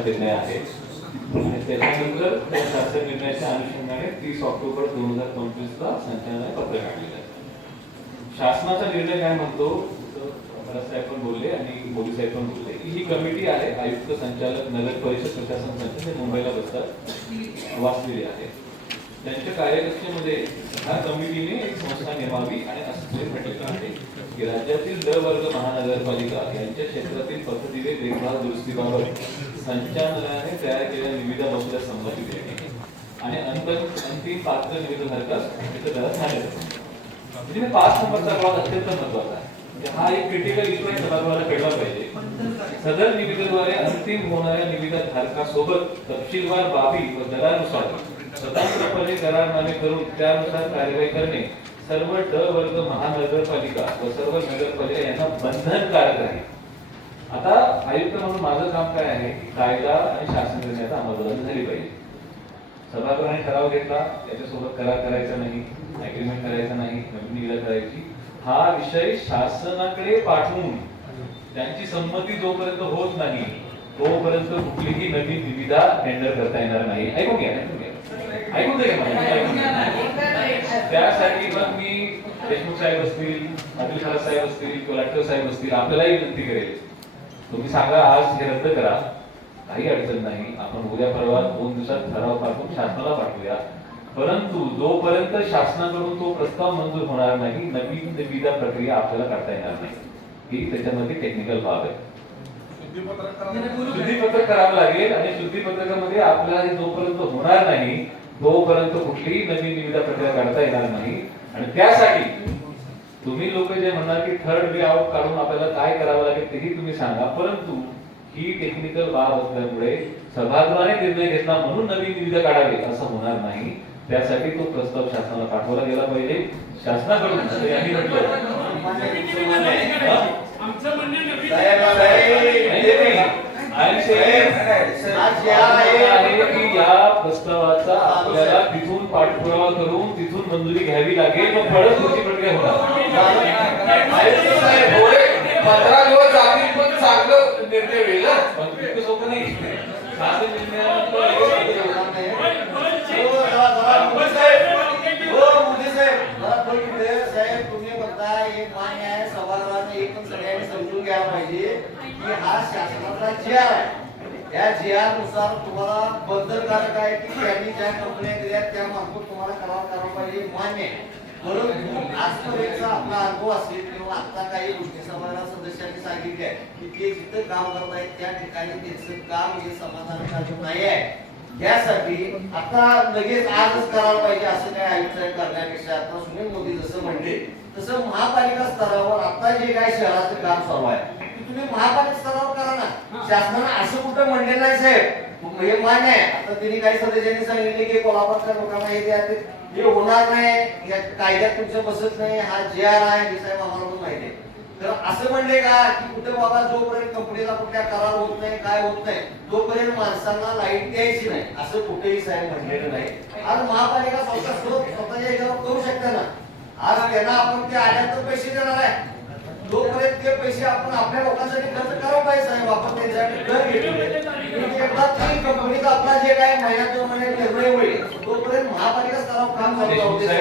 शासन निर्णय आहे आणि त्याच्यानंतर त्या शासन निर्णयाच्या अनुषंगाने 30 ऑक्टोबर 2025 ला संचालनालय पत्र काढलेलं आहे. शासनाचा निर्णय काय म्हणतो, साहेब पण बोलले आणि मोदी साहेब पण बोलले की ही कमिटी आहे, आयुक्त, संचालक, नगर परिषद, प्रशासन संचालक हे मुंबईला बसतात, वाचलेली आहे. त्यांच्या कार्यकक्षेमध्ये ह्या कमिटीने एक संस्था नेमावी आणि असं म्हटलेलं आहे की राज्यातील ड वर्ग महानगरपालिका यांच्या क्षेत्रातील पथदिवे देखभाल दुरुस्तीबाबत संचालनालयाने तयार केलेल्या निविदा मसुद्यास संमती देणे आणि अंतिम पात्र निविदाधारकास त्याला झाले. म्हणजे 5 नंबरचा क्लॉज अत्यंत महत्वाचा आहे. हा एक क्रिटिकल इश्यू आहे, सभागृहाला कळला पाहिजे. सदर निविदेद्वारे अंतिम होणाऱ्या निविदाधारकासोबत तपशीलवार बाबी व दरानुसार स्वतंत्रपणे करारनामे करून त्यानुसार कार्यवाही करणे सर्व ड वर्ग महानगरपालिका व सर्व नगरपालिका यांना बंधनकारक आहे. आता आयुक्त म्हणून माझं काम काय आहे, कायदा आणि शासन निर्णयाचा अंमलबजावणी झाली पाहिजे. सभागृहाने ठराव घेतला, त्याच्यासोबत करार करायचा नाही, अग्रीमेंट करायचा नाही, नवीन निविदा करायची, हा विषय शासनाकडे पाठवून त्यांची संमती जोपर्यंत होत नाही तोपर्यंत कुठलीही नवीन निविदा टेंडर करता येणार नाही. ऐकून घ्या, ऐकून घ्या. त्यासाठी मग मी देशमुख साहेब असतील, अब्दुल खरात साहेब असतील, कलेक्टर साहेब असतील, आपल्यालाही विनंती करेल, तुम्ही सांगा आज हे रद्द करा, काही अडचण नाही, आपण उद्या परवा 2 दिवसात ठराव पाठवून शासनाला पाठवूया. परंतु जोपर्यंत शासनाकडून तो प्रस्ताव मंजूर होणार नाही, नवीन निविदा प्रक्रिया आपल्याला करता येणार नाही. ही त्याच्यामध्ये टेक्निकल बाब आहे. शुद्धीपत्रक करावं लागेल आणि शुद्धीपत्रकामध्ये आपल्याला जोपर्यंत होणार नाही तोपर्यंत कुठलीही नवीन निविदा प्रक्रिया करता येणार नाही. आणि त्यासाठी तुम्ही लोक जे म्हणणार की थर्ड वे आउट काढून आपल्याला काय करावं लागेल तेही तुम्ही सांगा, परंतु ही टेक्निकल बाब असल्यामुळे सभागृहाने निर्णय घेतला म्हणून नवीन निविदा काढावी असं होणार नाही. त्यासाठी तो प्रस्ताव शासनाला पाठवला गेला पाहिजे. शासनाकडून यांनी म्हटलं की या प्रस्तावाचा आपल्याला तिथून पाठपुरावा करून तिथून मंजुरी घ्यावी लागेल, मग परत पुढची प्रक्रिया होणार. 15 दिवस जातील पण चांगलं निर्णय होईल. पण इतकं सोपं नाही. शासन समजून घ्यायला पाहिजे की हा शासनाचा जीआर आहे. या जीआर नुसार तुम्हाला बंधनकारक आहे की त्यांनी ज्या कंपन्या दिल्या त्या मार्फत तुम्हाला करार करायला पाहिजे, मान्य आहे. परंतु आजपर्यंतचा आपला अनुभव असेल किंवा आता काही गोष्टी सभागृह सदस्यांनी सांगितल्या की ते जिथं काम करत आहेत त्या ठिकाणी त्यांचं काम हे समाधानकारक नाही आहे. यासाठी आता लगेच आजच करायला पाहिजे असं काय आयुक्त करण्यापेक्षा आता सुनील मोदी जसं म्हणले तसं महापालिका स्तरावर आता जे काय शहराचं काम चालू आहे तुम्ही महापालिका स्तरावर करा ना. शासनाने असं कुठं म्हणलेलं नाही साहेब, हे मान्य आहे. आता त्यांनी काही सदस्यांनी सांगितले की कोल्हापूरच्या लोकांना हे द्या, हे होणार नाही, या कायद्यात तुमचं बसत नाही, हा जीआर आहे, हे साहेब आम्हाला पण माहिती आहे. तर असं म्हणले का की कुठे बाबा जोपर्यंत कंपनीला कुठल्या करार होत नाही काय होत नाही तोपर्यंत माणसांना लाईट द्यायची नाही असं कुठेही साहेब म्हणलेलं नाही. आज महापालिका स्वतःच्या ह्याच्यावर करू शकते ना. आज त्यांना आपण ते आल्यानंतर पैसे देणार आहे, तोपर्यंत ते पैसे आपण आपल्या लोकांसाठी खर्च करावं पाहिजे साहेब. आपण त्यांच्यासाठी कर घेतले एकदा ती कंपनीचा आपला जे काय महिन्यात 2 महिने निर्णय होईल तोपर्यंत महापालिका स्तरावर काम चालू होते.